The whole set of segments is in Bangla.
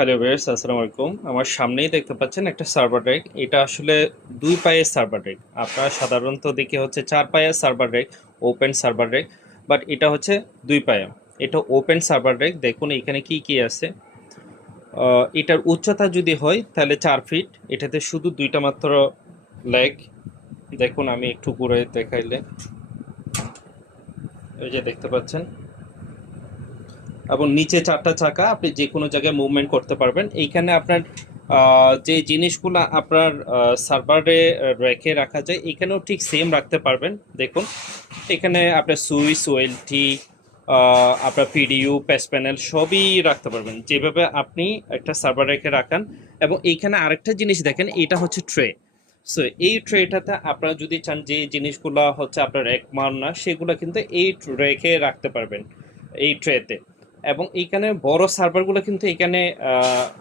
হ্যালো ভিউয়ার্স, আসসালামু আলাইকুম। আমার সামনেই দেখতে পাচ্ছেন একটা সার্ভার রেক। এটা আসলে ২ পায়ের সার্ভার রেক। আপনারা সাধারণত দেখি হচ্ছে ৪ পায়ের server rake, open server rake. But এটা হচ্ছে ২ পায়া। এটা ওপেন সার্ভার রেক। দেখুন এখানে কি আছে। এটার উচ্চতা যদি হয় তাহলে ৪ ফিট। এটাতে শুধু ২ টা মাত্র লেগ। দেখুন আমি একটু ঘুরে দেখাইলে এই যে দেখতে পাচ্ছেন। এবং নিচে ৪ টা চাকা, আপনি যেকোনো জায়গায় মুভমেন্ট করতে পারবেন। এইখানে আপনার যে জিনিসগুলা আপনার সার্ভারে রেখে রাখা যায়, এখানেও ঠিক সেম রাখতে পারবেন। দেখুন এখানে আপনার সুইচ, ওএলটি, আপনার পিডিইউ, প্যাচ প্যানেল সবই রাখতে পারবেন যেভাবে আপনি একটা সার্ভার রেখে রাখান। এবং এইখানে আরেকটা জিনিস দেখেন, এটা হচ্ছে ট্রে। সো এই ট্রেটাতে আপনারা যদি চান যে জিনিসগুলো হচ্ছে আপনার এক মান না, সেগুলো কিন্তু এই রেখে রাখতে পারবেন এই ট্রেতে। এবং এইখানে বড় সার্ভারগুলো কিন্তু এখানে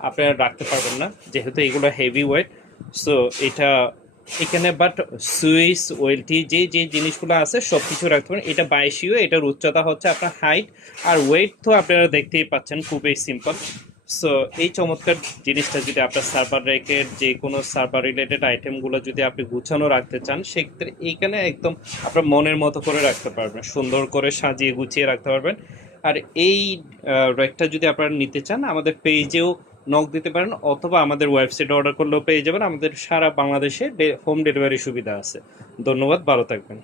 আপনারা রাখতে পারবেন না, যেহেতু এগুলো হেভি ওয়েট। সো এটা এখানে বাট সুইচ, ওয়েলটি যে জিনিসগুলো আছে সব কিছু রাখতে পারেন। এটা 22 এটার উচ্চতা হচ্ছে আপনার হাইট। আর ওয়েট তো আপনারা দেখতেই পাচ্ছেন, খুবই সিম্পল। সো এই চমৎকার জিনিসটা যদি আপনার সার্ভার রেকের যে কোনো সার্ভার রিলেটেড আইটেমগুলো যদি আপনি গুছানো রাখতে চান, সেক্ষেত্রে এইখানে একদম আপনার মনের মতো করে রাখতে পারবেন, সুন্দর করে সাজিয়ে গুছিয়ে রাখতে পারবেন। আর এই র্যাকটা যদি আপনারা নিতে চান, আমাদের পেজেও নক দিতে পারেন, অথবা আমাদের ওয়েবসাইটে অর্ডার করলেও পেয়ে যাবেন। আমাদের সারা বাংলাদেশে হোম ডেলিভারি সুবিধা আছে। ধন্যবাদ, ভালো থাকবেন।